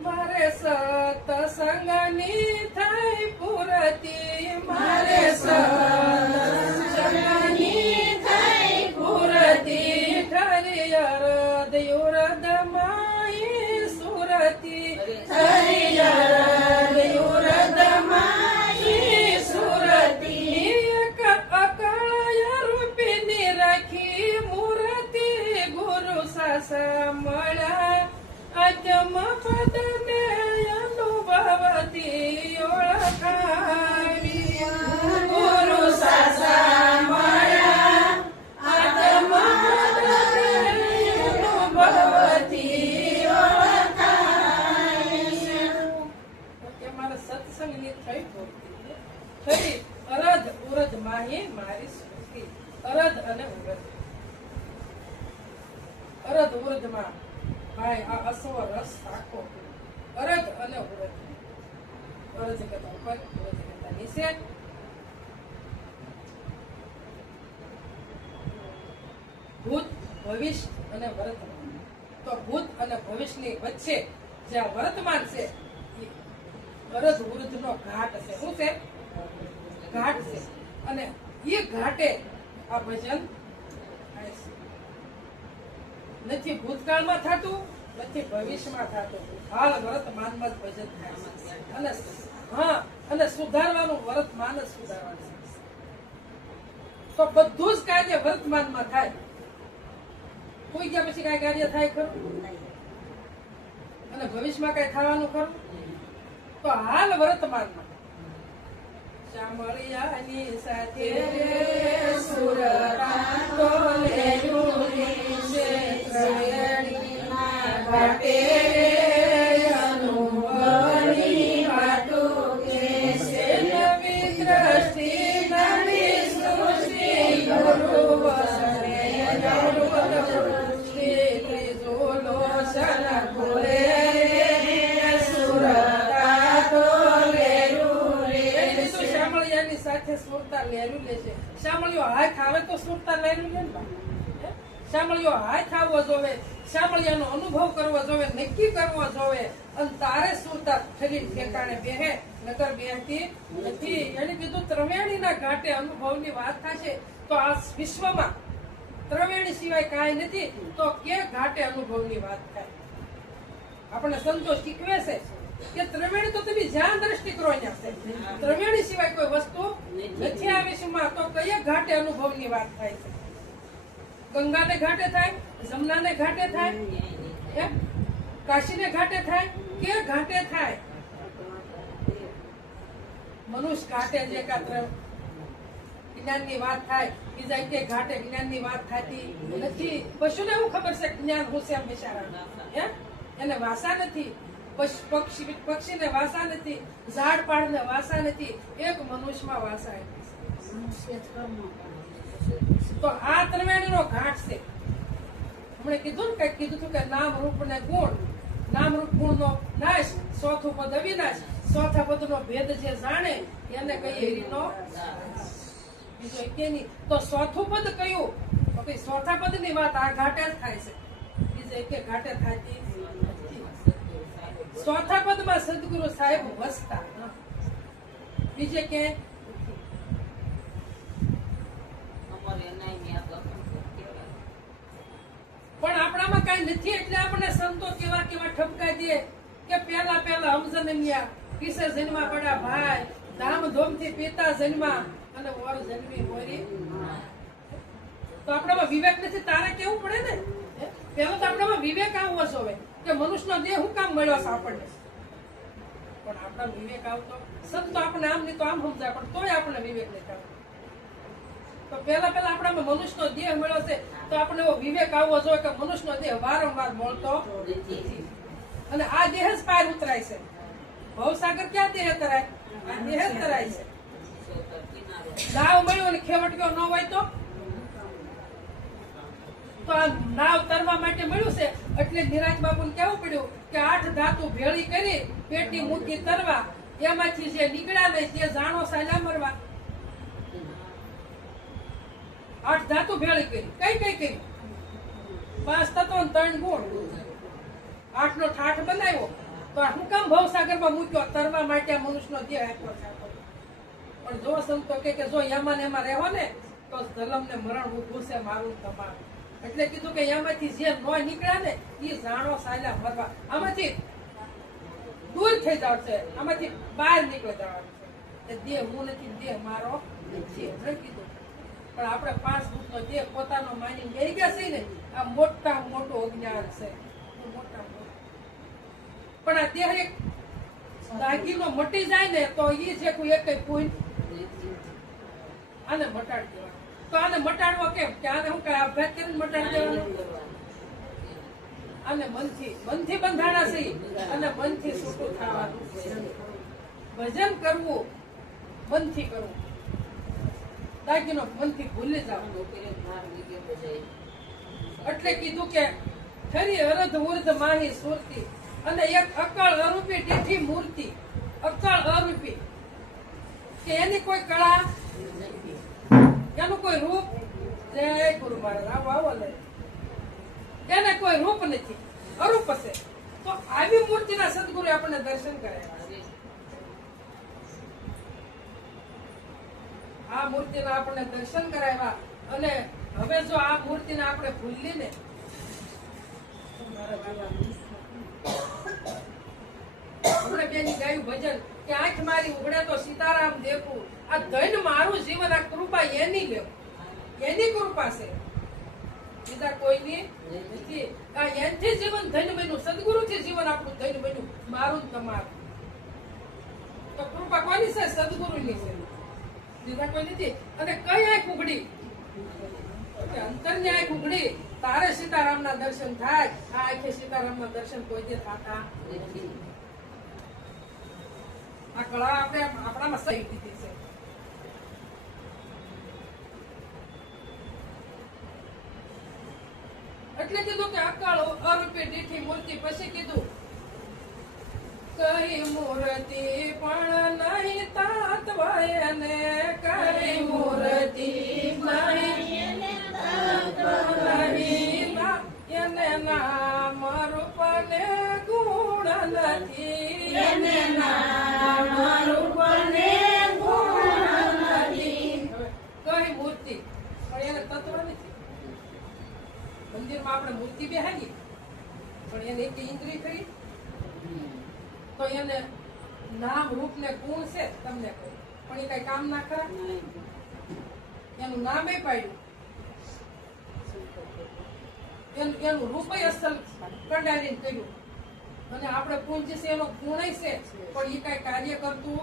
મારે સત્સંગની થઈ પૂરતી, મારે સત્સંગની થઈ પૂરતી, ઠરી અરદ યુરદ માઈ સુરતી, ઠરી અરદ યુરદ માઈ સુરતી, એક અકળાય રૂપિની રાખી મૂર્તિ, ગુરુ સાસા મળ્યા આત્મ પદને અનુભવતી ઓળખાવી, ગુરુ સાસા મળ્યા આત્મ પદને અનુભવતી ઓળખાવી. મારા સત્સંગની થઈ પૂરતી, થઈ અરધ ઉરધ માહી મારી સ્મૃતિ. અરધ અને ઉરધ, અરધ ઉરધમાં ભાઈ આ અસવ રસ રાખો. અરજ અને ઉરજ, અરજ કરતા ઉપર, ઉરજ કરતા નીચે. ભૂત, ભવિષ્ય અને વર્તમાન. તો ભૂત અને ભવિષ્યની વચ્ચે જે આ વર્તમાન છે એ અરજ ઉરજ નો ઘાટ છે. શું છે? ઘાટ છે. અને એ ઘાટે આ ભજન નથી ભૂતકાળમાં થતું, નથી ભવિષ્યમાં થતું, હાલ વર્તમાનમાં જ ભજન થાય છે. અને હા, અને સુધારવાનું વર્તમાન જ સુધારવાનું છે. તો બધું જ કાર્ય વર્તમાનમાં થાય. કોઈ ગયા પછી કઈ કાર્ય થાય ખરું? અને ભવિષ્યમાં કઈ થવાનું ખરું? તો હાલ વર્તમાનમાં શામળિયાની સાથે સુરતા તોલે ઘાટે અનુભવની વાતો કે છે. નવી દ્રષ્ટિ, નવી સૃષ્ટિ, ગુરુ વસને ત્રીજો લોચન ખોલે, સુરતા તો લેરું રે. શામળિયાની સાથે સુરતા લેરું લે છે. શામળિયો હાથ આવે તો સુરતા લેરું લે ને. શામળિયો હાથ આવવો જોવે, શામળિયાનો અનુભવ કરવો જોવે, નક્કી કરવો જોવે, અને તારે સુરતા ઠરી ઠેકાણે બેહે, નગર બેહતી નથી. એને કીધું ત્રવેણીના ઘાટે અનુભવની વાત થશે તો આ વિશ્વમાં ત્રવેણી સિવાય કાંઈ નથી. તો કે ઘાટે અનુભવની વાત થાય. આપણને સંતો શીખવે છે કે ત્રવેણી તો તમે જ્યાં દ્રષ્ટિ કરો ત્યાં છે. ત્રવેણી સિવાય કોઈ વસ્તુ નથી આ વિશ્વમાં. તો કયા ઘાટે અનુભવની વાત થાય છે? ગંગાને ઘાટે થાય, જમનાને ઘાટે થાય, કાશીને ઘાટે થાય, કે ઘાટે થાય? મનુષ્ય ઘાટે જે એકાત્ર જ્ઞાનની વાત થાય, બીજા કે ઘાટે જ્ઞાનની વાત થતી નથી. પશુને એવું ખબર છે જ્ઞાન હું છે બિચારા, હે? એને વાસા નથી. પક્ષીને વાસા નથી, ઝાડ પાડને વાસા નથી, એક મનુષ્યમાં વાસા આપી છે. તો આ ત્રિવેણીનો ઘાટ છે. હમણે કીધું ને કઈક કીધું હતું કે નામ રૂપ ને ગુણ, નામ રૂપ ગુણ નો નાશ, ચોથું પદ અવિનાશ. ચોથા પદ નો ભેદ જે જાણે એને કહીએ હીરીનો બીજો કે નહીં. તો ચોથું પદ કયું? તો કઈ ચોથા પદ ની વાત આ ઘાટે જ થાય છે, બીજે એક ઘાટે થતી નથી. ચોથા પદમાં સદગુરુ સાહેબ વસતા, બીજે કે પણ આપણામાં કઈ નથી એટલે આપણે સંતો કેવા કેવા ઠપકાઈ દે કે પેલા પેલા હમ જન્મ્યા, કિસે જન્મા બડા ભાઈ, ધામધૂમ થી પિતા જન્મા અને ઓર જન્મી મોરી. તો આપણામાં વિવેક નથી, તારે કેવું પડે ને. પેલો તો આપણામાં વિવેક આવવો જોવે કે મનુષ્યનો દેહ શું કામ મળ્યો છે આપણને. પણ આપણા વિવેક આવતો, સંતો આપણે આમ નહીં તો આમ સમજાય, પણ તોય આપણે વિવેક નહીં આવતો. તો પેલા આપણામાં મનુષ્યનો દેહ મળ્યો છે તો આપણે એવો વિવેક આવવો જોઈએ કે મનુષ્યનો દેહ વારંવાર મળતો નથી. અને આ દેહ જ પાર ઉતરાય છે. ભવસાગર ક્યાં દેહ તરાય? આ દેહ જ તરાય છે. નાવ મળ્યો અને ખેવટક્યો ન હોય તો આ નાવ તરવા માટે મળ્યું છે. એટલે નિરાજ બાબુને કેવું પડ્યું કે 8 ધાતુ ભેળી કરી પેટી મૂકી તરવા, એમાંથી જે નીકળ્યા નહીં તે જાણો સાજા મરવા. 8 ધાતુ ભેળી કરી, કઈ કરી? 5 તત્વો ને 3 ગુણ, 8 નો ઠાઠ બનાવ્યો. તો શું કામ ભવસાગરમાં મૂક્યો? તરવા માટે મનુષ્યનો દેહ આપ્યો છે. પણ જો સંતો કે જો એમાં ને એમાં રહેવો ને તો જલમ ને મરણ ઉભું છે મારું તમારું. એટલે કીધું કે એમાંથી જે નો નીકળ્યા ને એ જાણો સાજા મરવા. આમાંથી દૂર થઈ જાવ છે, આમાંથી બહાર નીકળી જવાનું છે. દેહ હું નથી, દેહ મારો નથી, કીધું. પણ આપણે 5 ફૂટનો દેહ પોતાનો માની બેસી ગયા છે ને, આ મોટા મોટું અજ્ઞાન છે. પણ આ દેહ એક દાગીનો મટી જાય ને તો એ છે કોઈ એક પૂન આને મટાડી દેવાનું. તો આને મટાડવો કેમ? કે આને હું કઈ અભ્યાસ કરીને મટાડી દેવાનું? આને મનથી બંધાણા છે અને મનથી છૂટું થવાનું. ભજન કરવું મનથી કરવું, દાગીનો મનથી ભૂલી જાવ. એટલે કીધું કે ખરી અરધ ઉર્ધ માહી સુરતી અને એક અકળ અરૂપી ટેઠી મૂર્તિ. અકળ અરૂપી કે એની કોઈ કળા, એનું કોઈ રૂપ. જય ગુરુ મહારાજ, આવો લે. એને કોઈ રૂપ નથી, અરૂપ છે. તો આવી મૂર્તિના સદગુરુ આપણને દર્શન કરાવ્યા. આ મૂર્તિના આપણને દર્શન કરાવ્યા. અને હવે જો આ મૂર્તિને આપણે ભૂલી ને હમણાં બેની ગાયું ભજન કે આંખ મારી ઉઘડે તો સીતારામ દેખું. આ ધન મારું જીવન, આ કૃપા એની લેવું, એની કૃપા છે, બીજા કોઈની નથી. આ એનથી જીવન ધન્ય બન્યું, સદગુરુથી જીવન આપણું ધન્ય બન્યું, મારું તમારું. તો કૃપા કોની છે? સદગુરુની છે, બીજા કોઈ નથી. અને કઈ આંખ ઉઘડી? અંતરની આંખ ઉઘડી તારે સીતારામના દર્શન થાય. આ આંખે સીતારામના દર્શન કોઈ દે થતા નથી. આ કળા આપણે આપણામાં સહી દીધી છે. એટલે કીધું કે અકાળ અરૂપી દીઠી મૂર્તિ. પછી કીધું કઈ મૂર્તિ પણ નહીં તાતવાય ને, કઈ મૂર્તિ નહીં એને નામ રૂપ ને ગુણ નથી. એને નામ રૂપ ને ગુણ નથી. કઈ મૂર્તિ પણ એને તત્વ નથી. મંદિરમાં આપણે મૂર્તિ બેહાડી પણ એને એક ઇન્દ્રિય કરી તો એને નામ રૂપ ને ગુણ છે તમને કહ્યું, પણ એ કઈ કામ ના કરે. એનું નામે પાડ્યું, એનું રૂપ અસલ કંડારીને કર્યું. અને આપણે પૂંજી છે એનો ગુણ છે પણ એ કઈ કાર્ય કરતું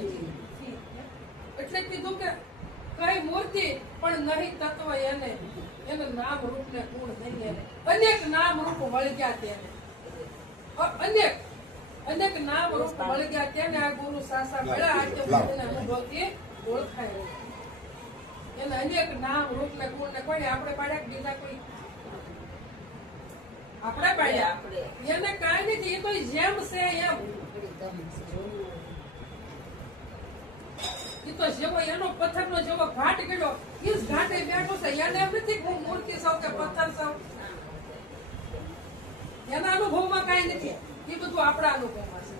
નથી. એટલે કીધું કે કઈ મૂર્તિ પણ નહીં તત્વ એને, એને નામ રૂપ ને ગુણ નહીં એને, અનેક નામ રૂપ મળી ગયા તેને, અનેક અનેક નામ રૂપ મળી ગયા તેને આ ગુરુ સાસા મળ્યા આજે એને અનુભવથી ઓળખાય. એને અનેક નામ રૂપ ને ગુણ ને કોઈ આપણે પાડ્યા કે બીજા કોઈ આપણે પાડ્યા, એને કાંઈ નથી, એ તો જેમ છે એમ, એ તો જેવો એનો પથ્થરનો જેવો ઘાટ ગયો એ જ ઘાટે બેઠો છે. એને એમ નથી કે હું મૂર્તિ સૌ કે પથ્થર સૌ, એના અનુભવમાં કાંઈ નથી, એ બધું આપણા અનુભવમાં છે.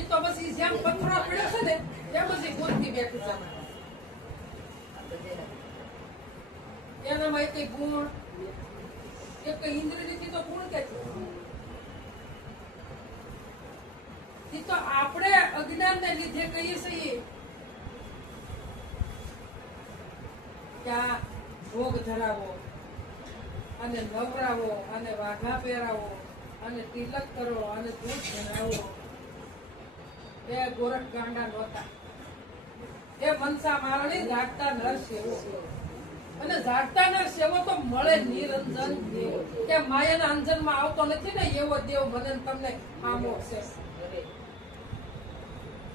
એ તો બસ ઈ જેમ પથ્થરો પડ્યો છે ને એમ જ એ મૂર્તિ બેઠી છે. એનામાં એક ગુણ, એક ઇન્દ્રિયથી તો ગુણ કે એ તો આપણે અજ્ઞાન ને લીધે કહીએ છીએ કે આ ભોગ ધરાવો અને નવરાવો અને વાઘા પહેરાવો અને તિલક કરો અને દૂધ ધરાવો. એ ગોરખ ગાંડા નહોતા, એ મનસા મારણી જાગતા નર સેવો, અને જાગતા નર સેવો તો મળે નિરંજન દેવ, કે માયાના અંજનમાં આવતો નથી ને એવો દેવ મને તમને આમો છે.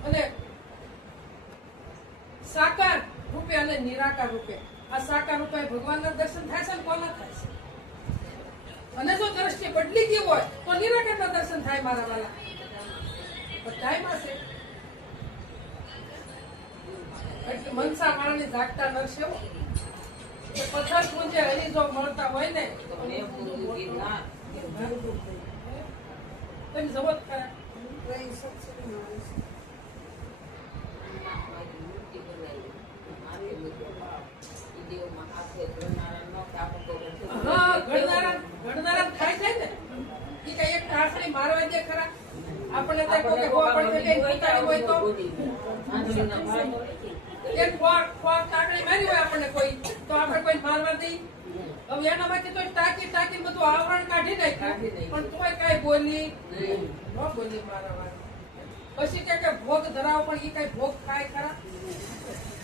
અને સાકાર રૂપે અને નિરાકાર રૂપે, આ સાકાર રૂપે ભગવાનના દર્શન થાય છે ને કોના થાય છે? અને જો દ્રષ્ટિ બદલી ગઈ હોય તો નિરાકારના દર્શન થાય મારા વાલા, બધાયમાં છે. એટલે મનસા મારાની જાગતા નર સેવો, પથ્થર પૂંજે હરી જો મળતા હોય ને તમે જવો જ ખરા. હા, ઘડનારા થાય છે ને, ઈ કઈ એક ઠાસણી મારવા દે ખરા? આપણે તો કોઈ હોવા પડે કઈ ઉતારી હોય તો એક કાકડી મારી હોય આપણને કોઈ, તો આપણે કોઈ મારવા દઈ? હવે એનામાંથી તો ટાંકી ટાંકી બધું આવરણ કાઢી નાખ્યું, પણ તોય કઈ બોલી ન બોલી મારવા. પછી કે ભોગ ધરાવો, પણ ઈ કઈ ભોગ ખાય ખરા?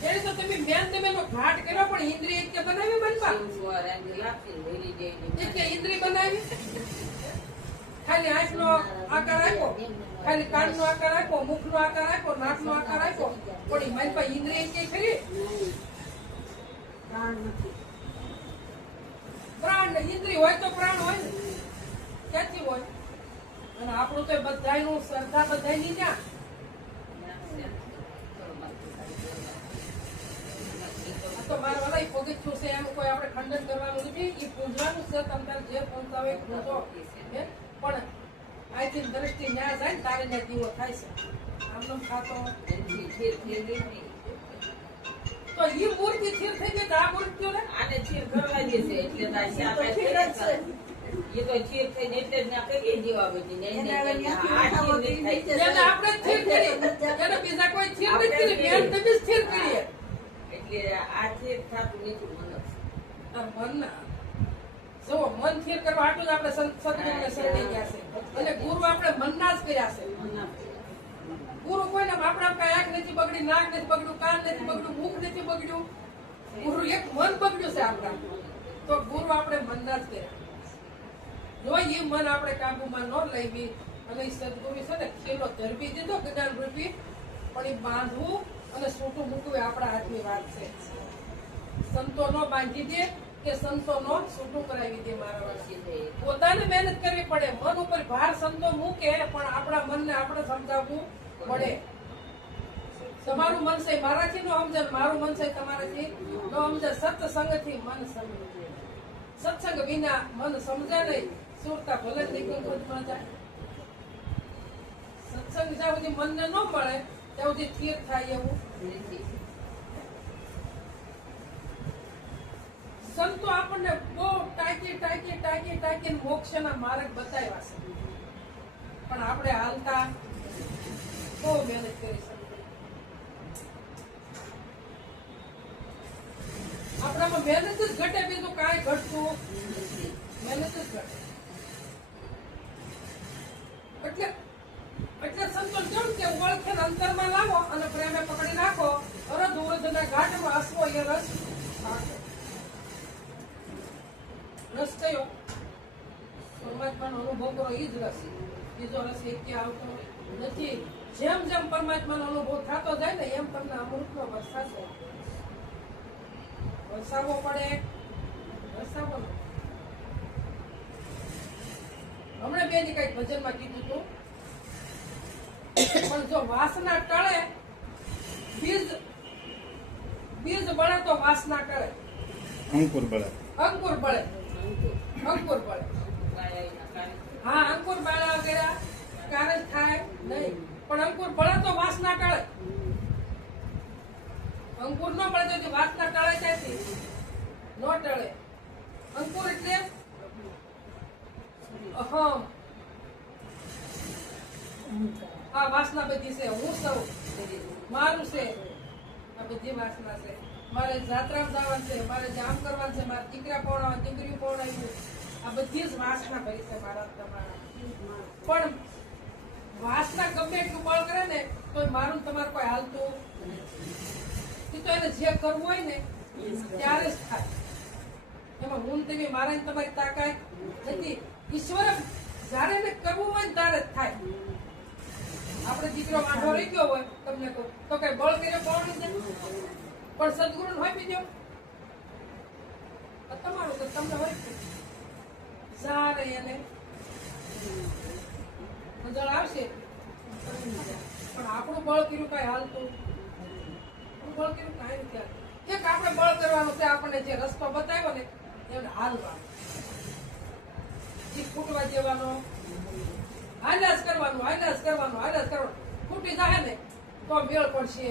એની તો તમે મેન નો ઘાટ કર્યો, પણ ઇન્દ્રિય કે બનાવી બનવા કે ઇન્દ્રિય બનાવી? ખાલી આંખ નો આકાર આપ્યો, ખાલી કાન નો આકાર આપ્યો, મુખ નો આકાર આપ્યો, નાક નો આકાર આપ્યો, પણ મારી પાસે ઇન્દ્રિય કઈ ખરી? પ્રાણ ઇન્દ્રિય હોય તો પ્રાણ હોય ને, ક્યાંથી હોય? અને આપણું તો બધાયનું શ્રદ્ધા બધાયની ત્યાં. તો મારા વાળા પગથિયું છે, એમ કોઈ આપણે ખંડન કરવાનું નથી, એ પૂંજવાનું છે. તમે જે પૂંજતા હોય પૂંજો, પણ આથી દ્રષ્ટિ ન્યા જાય ને તારે ત્યાં દીવો થાય છે. આમ ખાતો તો ઈ મૂર્તિ થીર થઈ ગઈ, આ મૂર્તિઓ ને આને ચીર કરવા દે છે એટલે આપણે ચીર થઈને એટલે જ ના કરીએ જીવા બધી એને આપણે થીર કરી, એને બીજા કોઈ થીર નથી કરી, મેન તમે જ થીર કરીએ. એટલે આ ચીર થતું નથી મન. મન જો મન થીર કરવા આટલું જ આપણે સદગુરુને શરણે ગયા છે, અને ગુરુ આપણે મનના જ કર્યા છે. ગુરુ કોઈને આપણા કઈ આંખ નથી બગડી, નાક નથી બગડ્યું, કાન નથી બગડ્યું, મુખ નથી બગડ્યું, ગુરુ એક મન બગડ્યું છે આપણા. તો ગુરુ આપણે મનના જ કર્યા. જો એ મન આપણે કાબુમાં ન લેવી, અને સદગુરુ છે ને ખેલો ધરબી દીધો જ્ઞાન રૂપી, પણ એ બાંધવું અને છૂટું મૂકવું એ આપણા હાથની વાત છે. સંતો નો બાંધી દે કે સંતો નો છૂટું કરાવી દે. મારા વાળા પોતાને મહેનત કરવી પડે, મન ઉપર ભાર સંતો મૂકે, પણ આપણા મનને આપણે સમજાવવું પડે. તમારું મન છે મારાથી નો સમજે, મારું મન છે તમારાથી નો સમજે. સત્સંગથી મન સમજે, સત્સંગ વિના મન સમજે નહીં. સુરતા ભલે નીકળ જાય. સત્સંગ જ્યાં સુધી મનને ન મળે ત્યાં સુધી સ્થિર થાય એવું નથી. સંતો આપણને બહુ ટાંકી મોક્ષના માર્ગ બતાવ્યા છે, પણ આપણે હાલતા બહુ મહેનત કરી શકીએ. આપણામાં મહેનત જ ઘટે, બીજું કાંઈ ઘટતું મહેનત જ ઘટે. એટલે સંતો કેમ કે ઓળખે અંતરમાં લાવો અને પ્રેમે પકડી નાખો મોકરો ઈ જ રસ બીજો રસ એક કે આવતો નથી. જેમ જેમ પરમાત્માનો અનુભવ થતો જાય ને એમ તમને અમૃતનો વરસાદ વરસાવો પડે. વરસાવો હમણાં બેની કઈક ભજનમાં કીધું હતું, પણ જો વાસના ટળે, બીજ બળે તો વાસના ટળે. અંકુર બળે. અંકુર બળે. અંકુર બળે. હા, અંકુર બાળા વગેરે કારણ થાય નહીં, પણ અંકુર બળે તો વાસના ટળે. અંકુર ન બળે તો વાસના ટળે ક્યાંથી? ન ટળે. અંકુર એટલે અહમ, આ વાસના બધી છે. હું સૌ મારું છે, આ બધી વાસના છે. મારે જાત્રામાં જવાનું છે, મારે જામ કરવાનું છે, મારે દીકરા પૌણાવા દીકરીઓ પૌણાવ્યું, આ બધી જ વાસના ભરી છે મારા તમારા. પણ વાસના ગમે એટલું બળ કરે ને તો મારું તમારું કોઈ હાલતું નથી. તો એને જે કરવું હોય ને ત્યારે જ થાય. એમાં હું તમે મારા ને તમારી તાકાત નથી. ઈશ્વર જયારે એને કરવું હોય ને ત્યારે જ થાય. આપણે દીકરો વાંઢો રહી ગયો હોય તમને કહું તો કઈ બળ કર્યો પૌણી દે, પણ સદગુરુ હોય બીજો તમારું તો તમને હોય જ્યારે એને જળ આવશે. પણ આપણું બળ કર્યું કઈ હાલતું, બળ કર્યું કઈ નથી હાલતું. એક આપણે બળ કરવાનું છે, આપણને જે રસ્તો બતાવ્યો ને એને હાલવાનો, ફૂટવા દેવાનો, હાલ્યા કરવાનું, હાલ્યા કરવાનું, હાલ્યા કરવાનું. ફૂટી જાય ને તો મેળ પડશે.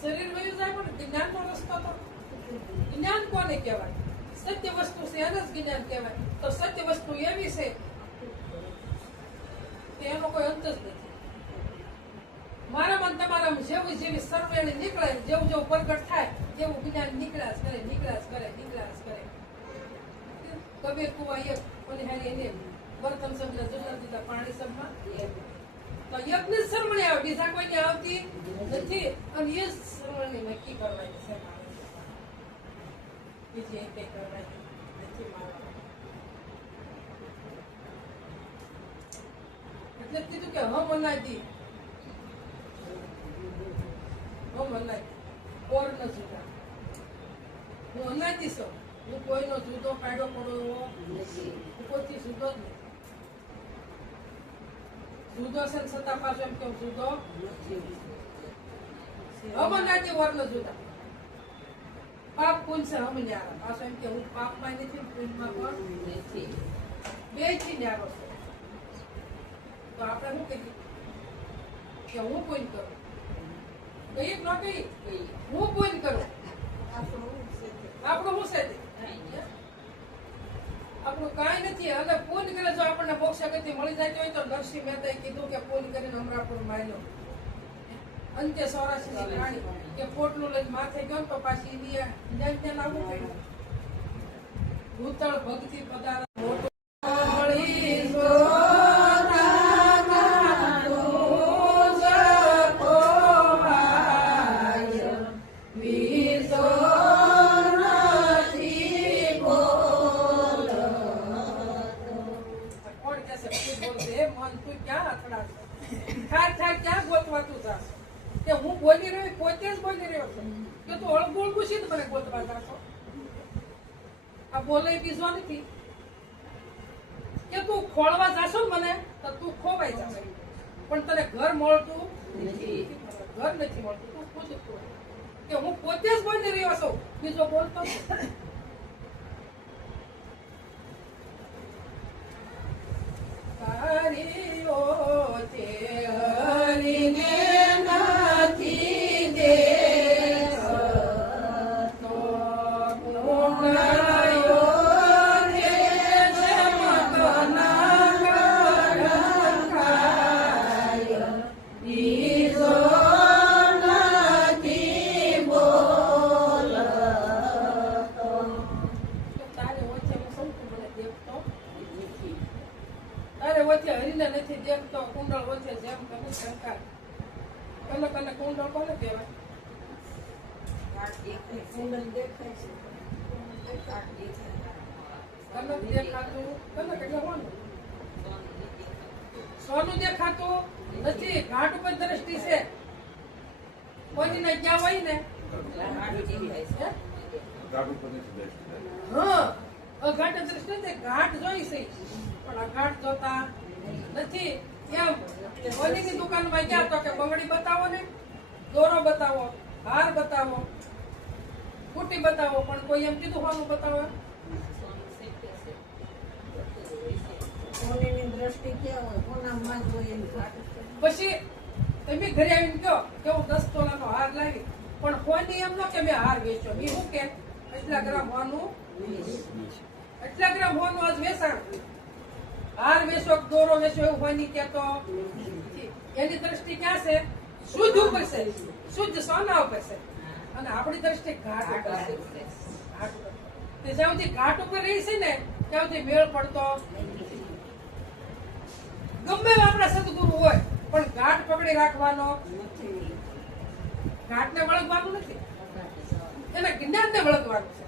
શરીર વયું જાય પણ જ્ઞાનનો રસ્તો તો જ્ઞાન કોને કહેવાય? સત્ય વસ્તુ છે એને જ જ્ઞાન કહેવાય. તો સત્ય વસ્તુ એવી છે કે એનો કોઈ અંત જ નથી. મારામાં તમારામાં જેવી જેવી સર્વેણી નીકળે, જેવું જેવું પ્રગટ થાય એવું જ્ઞાન નીકળ્યા જ કરે, નીકળ્યા જ કરે, નીકળ્યા જ કરે. કબીર કુવા એક ઓલી હારી એને બર્તન સમજા જુદા જુદા પાણી સમા તો એકની જ સરવણી આવે, બીજા કોઈને આવતી નથી. અને એ જ સરવણી નક્કી કરવાની છે બીજી એક કરવાની નથી મારવાની. એટલે કીધું કે હમ અનાદી ઓર ન જુદા. હું અનાદી છું, હું કોઈનો જુદો કાઢો પડો નથી, હું કોઈથી જુદો જ નથી. જુદો છે છતાં પાછો એમ કેમ જુદો હમ અનાદી ઓર ન જુદા. પાપ પુણ્ય છે હમ ન્યારા, પાછો એમ કે હું પાપમાં નથી પુણ્યમાં પણ નથી, બે થી ન્યારો છે. તો આપણે શું કહીએ કે હું પુણ્ય કરું, કઈ ન કઈ હું પુણ્ય કરું. આપણું શું છે? આપણું કાંઈ નથી. અને પુણ્ય કરે જો આપણને મોક્ષ ગતિ મળી જાય હોય તો નરસિંહ મહેતાએ કીધું કે પુણ્ય કરીને અમરાપુર માર્યો અંત્ય સૌરાષ્ટ્રની રાણી કે પોટલું લઈને માથે ગયો તો પાછી જ્ઞાન આવવું પડ્યું. ભૂતળ ભક્તિ પદાર્થ મોટું કે હું બોલી રહ્યો પોતે જ બોલી રહ્યો છું કે તું અળગોળ પૂછી મને ગોતવા જાશો. આ બોલે બીજો નથી કે તું ખોળવા જાશો ને મને તો તું ખોવાઈ જશે, પણ તને ઘર મળતું નથી, ઘર નથી મળતું. તું ખુદ કે હું પોતે જ બોલી રહ્યો છું, બીજો બોલતો હરીને નથી દેખતો. કુંડળ વચ્ચે જેમ તમે શંકા કને કુંડળ કોને કહેવાય? કનક દેખાતું કનક એટલે હોનું સોનું દેખાતું નથી ઘાટ ઉપર દ્રષ્ટિ છે કોઈને ક્યાં હોય ને હા અઘાટ દ્રષ્ટિ છે ઘાટ જોઈ છે પણ અઘાટ જોતા નથી એમ કોઈની દુકાનમાં ગયા તો કે બંગડી બતાવો ને દોરો બતાવો હાર બતાવો કુટી બતાવો પણ કોઈ એમ કીધું હોનું બતાવો દ્રષ્ટિ ક્યાં હોય કોનામાં જ હોય એની ઘાટ. પછી તમે ઘરે આવીને કહો કે હું 10 તોલાનો હાર લાવી પણ કોઈની એમ ન કે મેં હાર વેચ્યો એ શું કે એટલા ગ્રામ હોનું આજ વેચાણ હાર વેચો દોરો વેચો એવું હોની કહેતો એની દ્રષ્ટિ ક્યાં છે શુદ્ધ ઉપર છે શુદ્ધ સોના ઉપર છે અને આપણી દ્રષ્ટિ ઘાટ ઉપર છે ઘાટ ઉપર તે જ્યાં સુધી ઘાટ ઉપર રહી છે ને ત્યાં સુધી મેળ પડતો ગમે એવા આપણા સદગુરુ હોય પણ ઘાટ પકડી રાખવાનો ઘાટને વળગવાનું નથી એને જ્ઞાનને વળગવાનું છે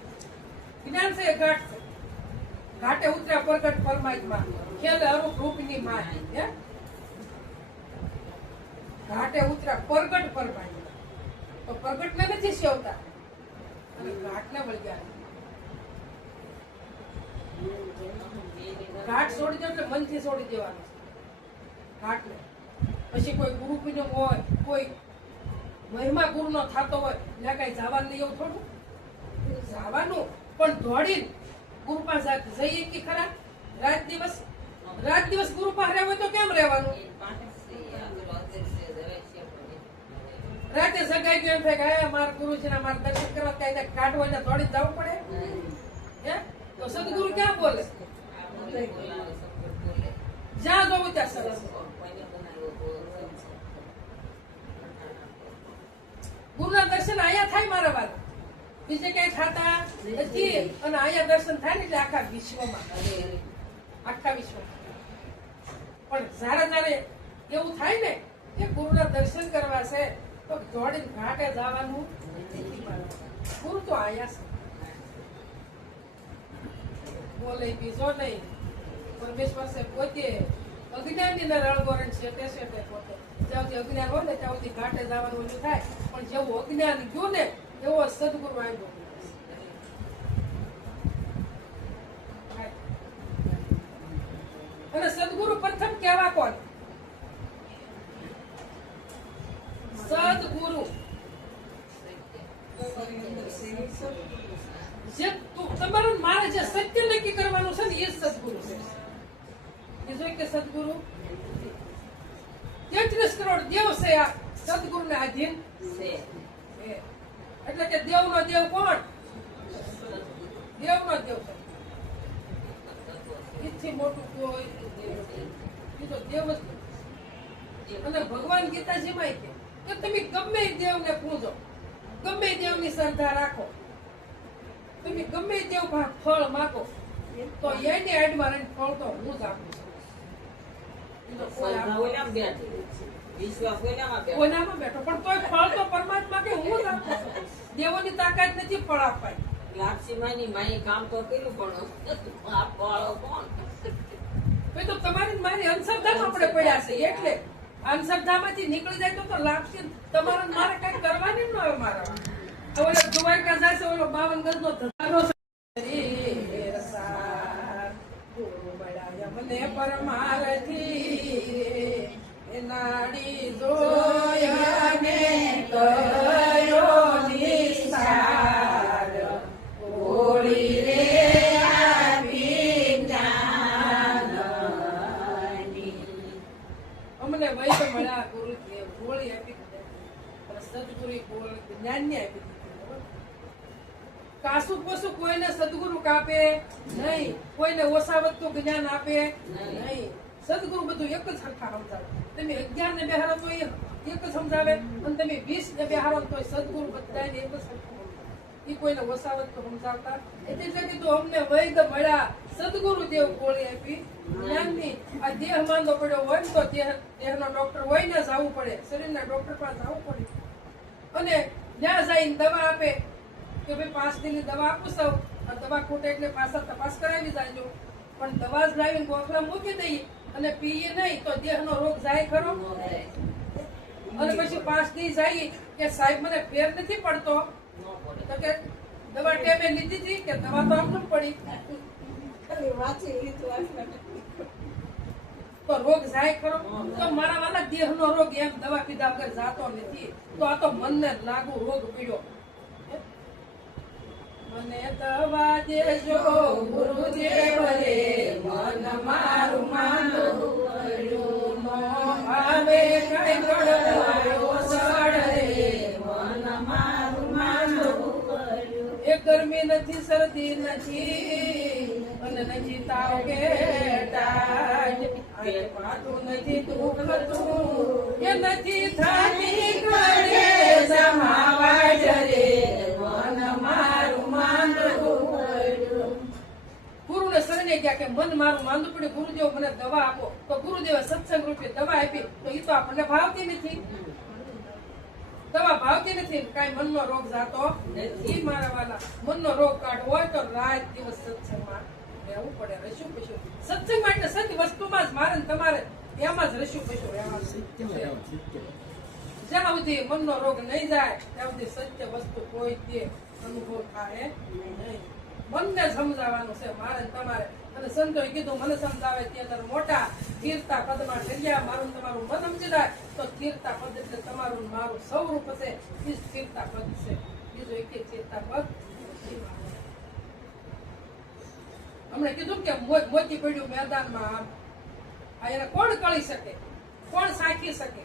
જ્ઞાન છે એ ઘાટ છે ઘાટે ઉતર્યા પ્રગટ પરમાત્મા ખેલે અરૂપ રૂપની માં હે ઘાટે ઉતર્યા પ્રગટ પરમાત્મા તો પ્રગટને નથી સેવતા અને ઘાટને વળગ્યા ઘાટ છોડી દો એટલે મનથી છોડી દેવાનું ઘાટને પછી કોઈ ગુરુ પૂજન હોય કોઈ મહિમા ગુરુ નો થતો હોય ત્યાં કઈ જવાનું નહીં એવું થોડું જવાનું પણ દોડીને ગુરુ પાસે જઈએ કે ખરા રાત દિવસ ગુરુ પાસે રહેવું તો કેમ રહેવાનું રાતે જગાઈ ગયો એમ થાય કે મારા ગુરુજીના મારા દર્શન કરવા કઈ કાઢ હોય ને દોડીને જવું પડે હે તો સદગુરુ ક્યાં બોલે જ્યાં જવું ત્યાં સરસ ગુરુના દર્શન અહીંયા થાય મારા વાલા બીજે કઈ થતા નથી અને અહીંયા દર્શન થાય ને એટલે આખા વિશ્વમાં પણ જયારે એવું થાય ને કે ગુરુના દર્શન કરવા છે તો દોડીને ઘાટે જવાનું ગુરુ તો આયા છે બોલે બીજો નહીં પરમેશ્વર છે પોતે અજ્ઞાની ને રળગોરણ શેટે શેટે પોતે જ્યાં સુધી અજ્ઞાન હોય ને ત્યાં સુધી ઘાટે જવાનું ઓલું થાય પણ જેવું અજ્ઞાન ગયું ને એવો સદગુરુ આવ્યો અને સદગુરુ પ્રથમ કેવા કોણ સદગુરુ જે તમારું મારે જે સત્ય નક્કી કરવાનું છે ને એ સદગુરુ છે બીજો કે સદગુરુ 33 કરોડ દેવ છે આ સદગુરુ ને આધીન છે એટલે કે દેવ નો દેવ કોણ દેવ નો દેવ છે મોટું કોઈ તો દેવ જ અને ભગવાન ગીતાજીમાં કે તમે ગમે દેવને પૂજો ગમે દેવની શ્રદ્ધા રાખો તમે ગમે દેવ ફળ માંગો તો એની આડમાં રહીને ફળ તો હું જ આપું કોઈનામાં બેઠો પણ તોય ફળ તો પરમાત્મા કે હું જ આપું છું દેવોની તાકાત નથી ફળ આપવાની લાપસીમાંની માએ કામ તો કર્યું પણ આ ફળો કોણ તો તમારી મારી અંધશ્રદ્ધામાં આપણે પડ્યા છે એટલે અંધશ્રદ્ધામાંથી નીકળી જાય તો લાગશે તમારે મારે કઈ કરવાની ન હોય મારા ઓલો દ્વારકા જાય છે ઓલો 52 ગજનો ધધારો મને પરમારથી નાડી જોયા ને કયો નિસાર ઓળી રે અમને વૈદ મળ્યા ગુરુદેવ ગોળી આપી સદગુરુ ગોળી જ્ઞાનની આપી કાસુ પશુ કોઈને સદગુરુ કાપે નહીં કોઈને ઓસાવતું જ્ઞાન આપે નહીં સદગુરુ બધું એક જ સરખા સમજાવે તમે 11 ને બેહારો તો એક જ સમજાવે અને તમે 20 ને બેહારો તો સદગુરુ બધાને એક જ સરખું સમજાવે એ કોઈને ઓસાવત તો સમજાવતા એટલે કીધું અમને વૈદ મળ્યા સદગુરુ દેવ ગોળી આપી જ્ઞાનની આ દેહ માંદો પડ્યો હોય ને તો દેહનો ડોક્ટર હોય ને જવું પડે શરીરના ડોક્ટર પાસે જવું પડે અને જ્યાં જઈને દવા આપે કે ભાઈ 5 દિનની દવા આપું સૌ આ દવા ખૂટે એટલે પાછા તપાસ કરાવી જાજો, પણ દવા જ લાવીને ગોખલા મૂકી દઈએ અને પીએ નહીં તો દેહનો રોગ જાય ખરો. અને પછી 5 દી જાય કે સાહેબ મને ફેર નથી પડતો, તો કે દવા ટેમે લીધી હતી કે દવા તો આમ ન પડી, વાંચી લીધું. તો રોગ જાય ખરો. તો મારા વાલા દેહનો રોગ એમ દવા પીધા વગર જાતો નથી, તો આ તો મનને લાગુ રોગ પીડ્યો. મને દવા દેજો ગુરુદેવ રે, મન મારું માંદું પડ્યું, નો ભાવે કઈ ગળવાયો સડ રે, મન મારું માંદું પડ્યું. એ ગરમી નથી, શરદી નથી, અને નથી તાવ કે ટાઢ, આંખે પાતું નથી, દુઃખ હતું એ નથી થતી કરે જમાવા જરે, મન મારું માંદું પડ્યું. ગુરુને શરણે ગયા કે મન મારું માંદું પડ્યું, ગુરુદેવ મને દવા આપો. તો ગુરુદેવે સત્સંગ રૂપે દવા આપી, તો એ તો આપણને ભાવતી નથી. દવા ભાવતી નથી, કાંઈ મનનો રોગ જાતો નથી. મારા વાલા મનનો રોગ કાઢવો હોય તો રાત દિવસ સત્સંગમાં રહેવું પડે. રહીશું પીશું સત્સંગ માટે સત્ય વસ્તુમાં જ મારે ને તમારે એમાં જ રહીશું પીશું રહેવાનું. જ્યાં સુધી મનનો રોગ નહીં જાય ત્યાં સુધી સત્ય વસ્તુ કોઈ દે અનુભવ થાય નહીં. મનને સમજાવવાનું છે મારે ને તમારે. અને સંતોએ કીધું મને સમજાવે તે અંદર મોટા સ્થિરતા પદમાં જગ્યા, મારું ને તમારું મન સમજી જાય તો સ્થિરતા પદ એટલે તમારું ને મારું સ્વરૂપ હશે, એ સ્થિરતા પદ છે. બીજું એક ચેતા પદ નથી. હમણે કીધું કે મોતી પડ્યું મેદાનમાં, આ એને કોણ કળી શકે, કોણ સાખી શકે?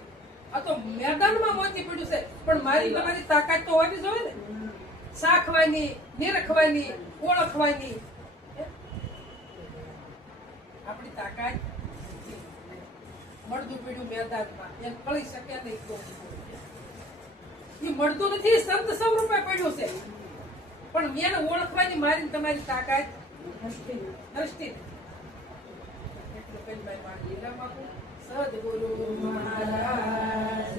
આ તો મેદાનમાં મોતી પડ્યું છે, પણ મારી તમારી તાકાત તો હોવી જોઈએ ને, સાખવાની, નિરખવાની, ઓળખવાની. આપણી તાકાત મળતું પડ્યું મેદાનમાં, એને કળી શકે નહીં. એ મળતું નથી, સંત સ્વરૂપે પડ્યું છે, પણ એને ઓળખવાની મારી તમારી તાકાત દ્રષ્ટિ. એટલે પેલી ભાઈ સદગુરુ મહારાજ